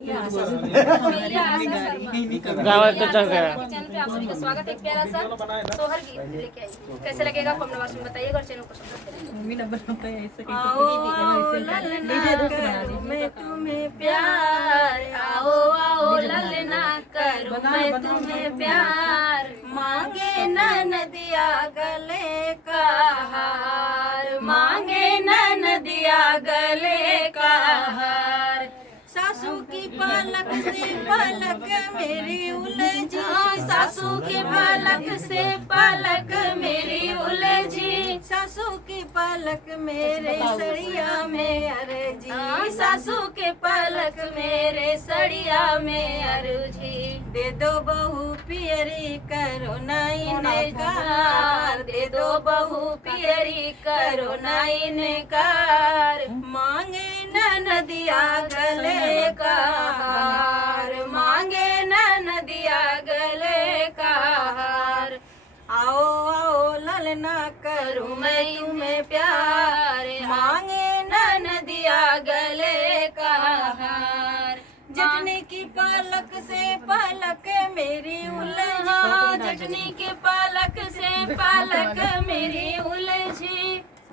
गावात चल गया। चैनल पे आप सभी का स्वागत है। एक प्यारा सा सोहर गीत लेके आई। कैसे लगेगा कमेंट बॉक्स में बताइएगा और चैनल को सब्सक्राइब करें। आओ ललना करूं मैं तुम्हें प्यार, आओ आओ ललना करूं मैं तुम्हें प्यार, मांगे नदिया गले का हार, मांगे नदिया गले का हार। सासू की पलक से पलक मेरी उलझी, सासू की पलक से पलक मेरी उलझी, सासू की पलक मेरे सड़िया में अर्जी, सासू के पलक मेरे सड़िया में अर्जी। दे दो बहू पियरी करो ना इनकार, दे दो बहू पियरी करो ना इनकार, मांगे नदिया गले का हार, मांगे नदिया गले का हार। आओ आओ ललना करूं मैं तुम्हें प्यार, मांगे नदिया गले का हार। जटनी की पलक से पलक मेरी उलझी, जटनी की पलक से पलक मेरी उलझी,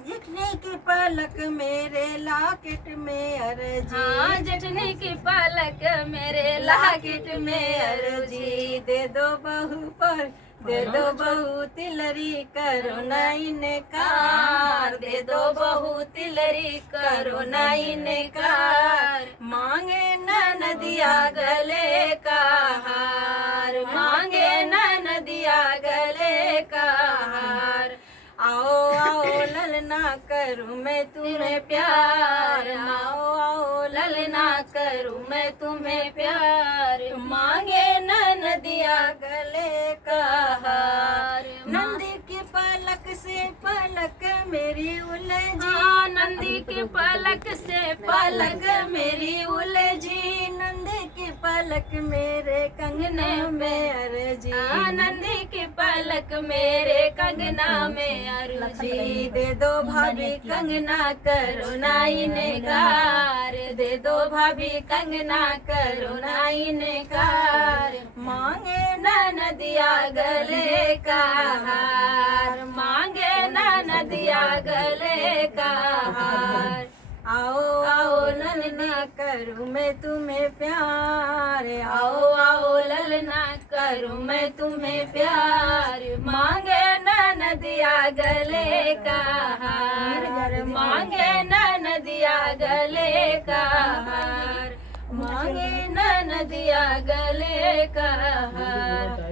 जटनी की पलक मेरे लाकेट में अर्जी, जटनी की पलक मेरे लाकेट में अर्जी। दे दो बहू पर दे दो बहू तिलरी करो ना इनकार, दे दो बहू तिलरी करो ना इनकार, मांगे नदिया गले का हार, मांगे नदिया गले का हार। आओ आओ ललना करूं मैं तुम्हें प्यार, आओ आओ ललना करूं मैं तुम्हें प्यार, मांगे नदिया गले का हार। नंदी की पलक से पलक मेरी उलझी, नंदी की पलक से पलक मेरी उलझी, नंदी की पलक मेरे कंगने में अर्जी, नंदी की पलक मेरे कंगना में अर्जी। दे दो भाभी कंगना करो ना इनकार, दे दो भाभी कंगना करो ना इनकार, मांगे नदिया गले का हार, मांगे नदिया गले का हार। आओ आओ ललना करूं मैं तुम्हें प्यार, आओ आओ ललना करूं मैं तुम्हें प्यार, मांगे नदिया गले का हार, मांगे नदिया गले का हार, मांगे नदिया गले का हार।